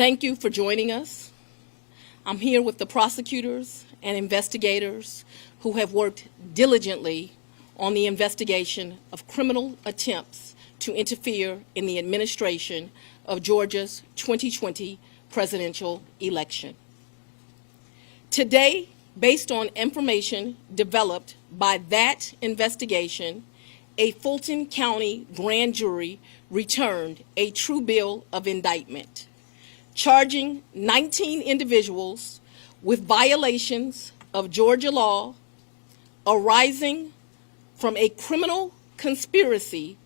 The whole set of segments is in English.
Thank you for joining us. I'm here with the prosecutors and investigators who have worked diligently on the investigation of criminal attempts to interfere in the administration of Georgia's 2020 presidential election. Today, based on information developed by that investigation, a Fulton County grand jury returned a true bill of indictment, charging 19 individuals with violations of Georgia law arising from a criminal conspiracy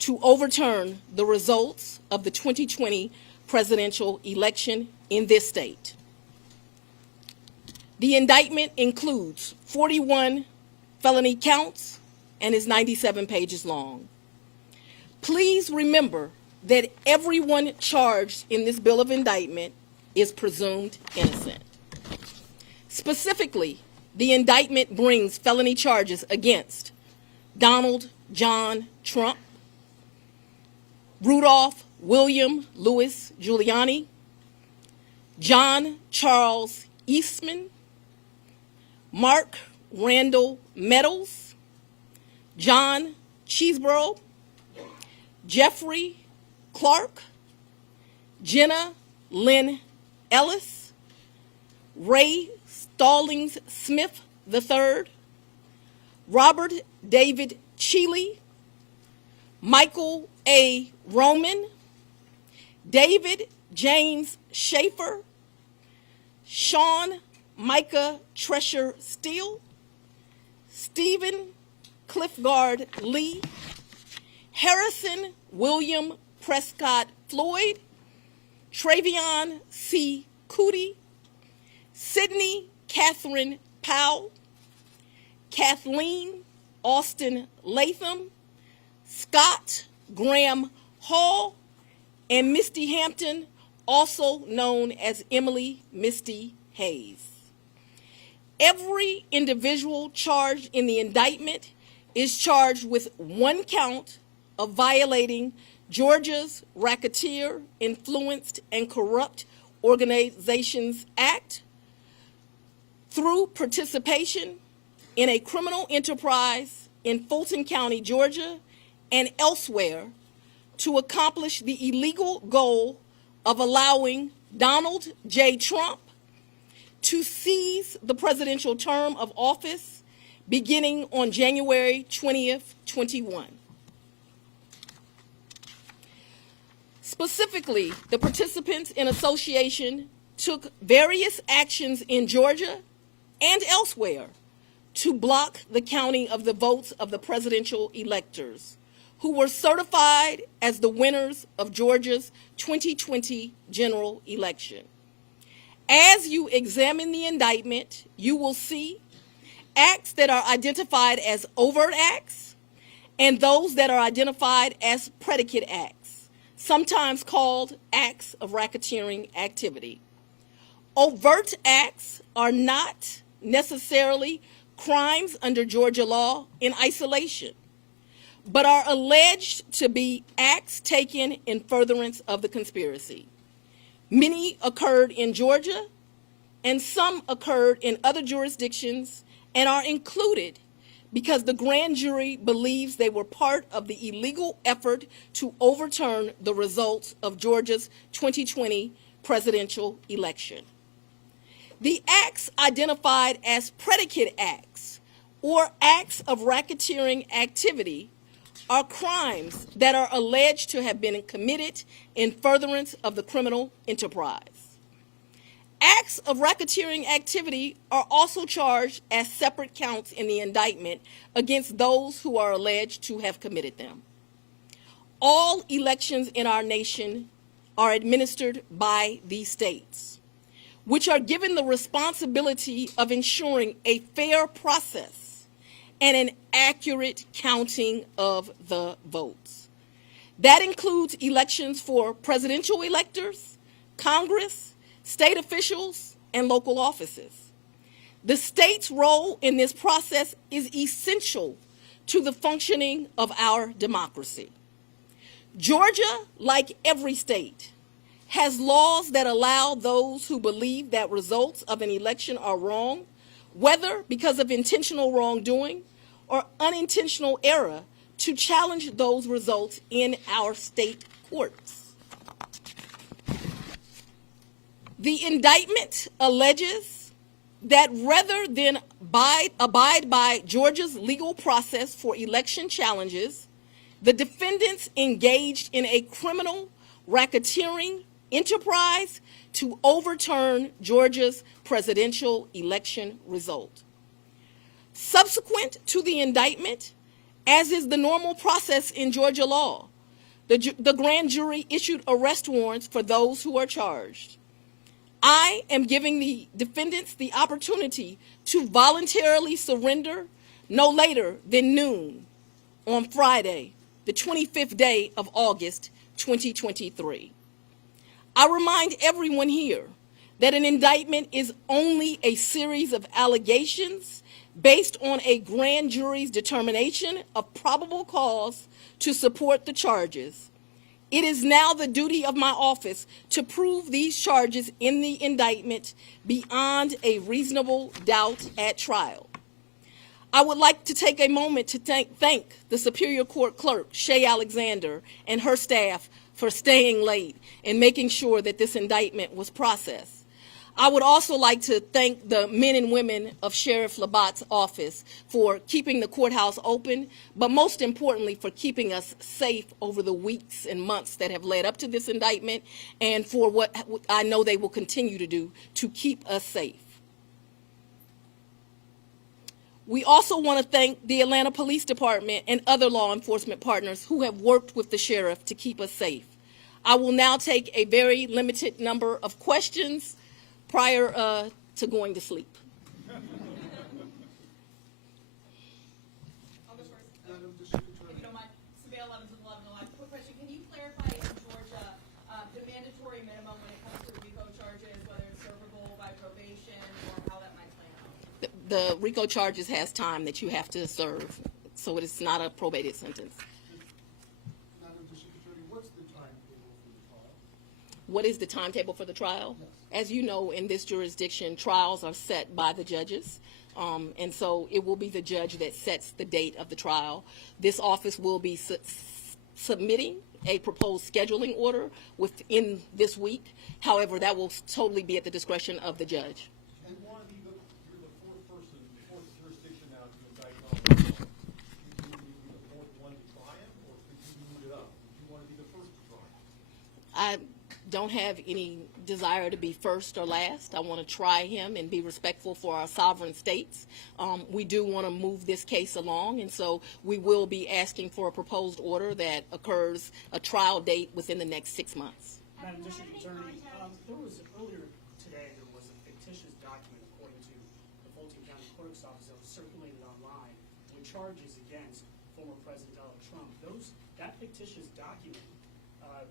to overturn the results of the 2020 presidential election in this state. The indictment includes 41 felony counts and is 97 pages long. Please remember that everyone charged in this bill of indictment is presumed innocent. Specifically, the indictment brings felony charges against Donald John Trump, Rudolph William Louis Giuliani, John Charles Eastman, Mark Randall Meadows, John Cheeseborough, Jeffrey Clark, Jenna Lynn Ellis, Ray Stallings Smith III, Robert David Cheeley, Michael A. Roman, David James Schaefer, Sean Micah Tresher Steele, Stephen Cliffgard Lee, Harrison William Prescott Floyd, Travion C. Cootie, Sydney Catherine Powell, Kathleen Austin Latham, Scott Graham Hall, and Misty Hampton, also known as Emily Misty Hayes. Every individual charged in the indictment is charged with one count of violating Georgia's Racketeer, Influenced, and Corrupt Organizations Act through participation in a criminal enterprise in Fulton County, Georgia, and elsewhere to accomplish the illegal goal of allowing Donald J. Trump to seize the presidential term of office beginning on January 20th, 21. Specifically, the participants in association took various actions in Georgia and elsewhere to block the counting of the votes of the presidential electors who were certified as the winners of Georgia's 2020 general election. As you examine the indictment, you will see acts that are identified as overt acts and those that are identified as predicate acts, sometimes called acts of racketeering activity. Overt acts are not necessarily crimes under Georgia law in isolation, but are alleged to be acts taken in furtherance of the conspiracy. Many occurred in Georgia, and some occurred in other jurisdictions and are included because the grand jury believes they were part of the illegal effort to overturn the results of Georgia's 2020 presidential election. The acts identified as predicate acts or acts of racketeering activity are crimes that are alleged to have been committed in furtherance of the criminal enterprise. Acts of racketeering activity are also charged as separate counts in the indictment against those who are alleged to have committed them. All elections in our nation are administered by these states, which are given the responsibility of ensuring a fair process and an accurate counting of the votes. That includes elections for presidential electors, Congress, state officials, and local offices. The state's role in this process is essential to the functioning of our democracy. Georgia, like every state, has laws that allow those who believe that results of an election are wrong, whether because of intentional wrongdoing or unintentional error, to challenge those results in our state courts. The indictment alleges that rather than abide by Georgia's legal process for election challenges, the defendants engaged in a criminal racketeering enterprise to overturn Georgia's presidential election result. Subsequent to the indictment, as is the normal process in Georgia law, the grand jury issued arrest warrants for those who are charged. I am giving the defendants the opportunity to voluntarily surrender no later than noon on Friday, the 25th day of August, 2023. I remind everyone here that an indictment is only a series of allegations based on a grand jury's determination of probable cause to support the charges. It is now the duty of my office to prove these charges in the indictment beyond a reasonable doubt at trial. I would like to take a moment to thank the Superior Court Clerk, Shay Alexander, and her staff for staying late and making sure that this indictment was processed. I would also like to thank the men and women of Sheriff Labatt's office for keeping the courthouse open, but most importantly for keeping us safe over the weeks and months that have led up to this indictment, and for what I know they will continue to do to keep us safe. We also want to thank the Atlanta Police Department and other law enforcement partners who have worked with the sheriff to keep us safe. I will now take a very limited number of questions prior to going to sleep. I'll go first. If you don't mind, Surveil 11 to 11 alive. Quick question: can you clarify in Georgia the mandatory minimum when it comes to the RICO charges, whether it's servable by probation or how that might play out? The RICO charges has time that you have to serve, so it is not a probated sentence. Madam District Attorney, what's the timetable for the trial? What is the timetable for the trial? Yes. As you know, in this jurisdiction, trials are set by the judges, and so it will be the judge that sets the date of the trial. This office will be submitting a proposed scheduling order within this week. However, that will totally be at the discretion of the judge. And you're the fourth person, the fourth jurisdiction now to indict on this. Could you be the fourth one to try him, or could you move it up? Do you want to be the first to try him? I don't have any desire to be first or last. I want to try him and be respectful for our sovereign states. We do want to move this case along, and so we will be asking for a proposed order that occurs a trial date within the next 6 months. Madam District Attorney, earlier today there was a fictitious document according to the Fulton County Clerk's Office that was circulated online with charges against former President Donald Trump. That fictitious document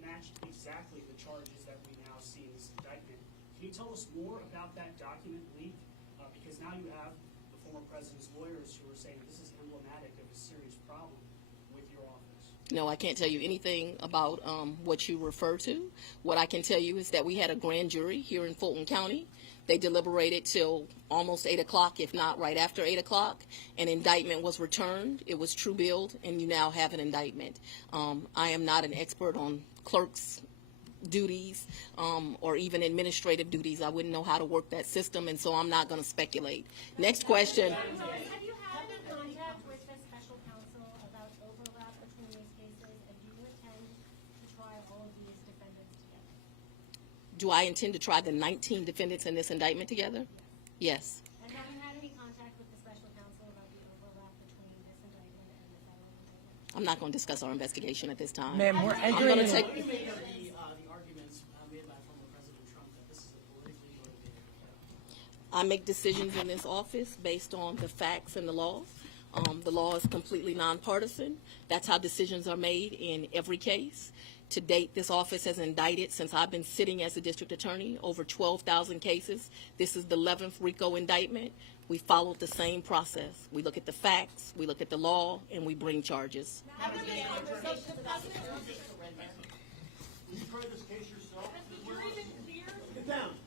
matched exactly the charges that we now see in this indictment. Can you tell us more about that document leak? Because now you have the former president's lawyers who are saying this is emblematic of a serious problem with your office. No, I can't tell you anything about what you refer to. What I can tell you is that we had a grand jury here in Fulton County. They deliberated till almost 8 o'clock, if not right after 8 o'clock. An indictment was returned. It was true billed, and you now have an indictment. I am not an expert on clerks' duties or even administrative duties. I wouldn't know how to work that system, and so I'm not going to speculate. Next question. Have you had any contact with the special counsel about overlap between these cases, and do you intend to try all of these defendants together? Do I intend to try the 19 defendants in this indictment together? Yes. And have you had any contact with the special counsel about the overlap between this indictment and the federal indictment? I'm not going to discuss our investigation at this time. Ma'am, we're I'm entering going to in. take. The arguments made by former President Trump that this is a politically motivated affair. I make decisions in this office based on the facts and the law. The law is completely nonpartisan. That's how decisions are made in every case. To date, this office has indicted, since I've been sitting as a district attorney, over 12,000 cases. This is the 11th RICO indictment. We followed the same process. We look at the facts, we look at the law, and we bring charges. Will you try this case yourself? Sit down.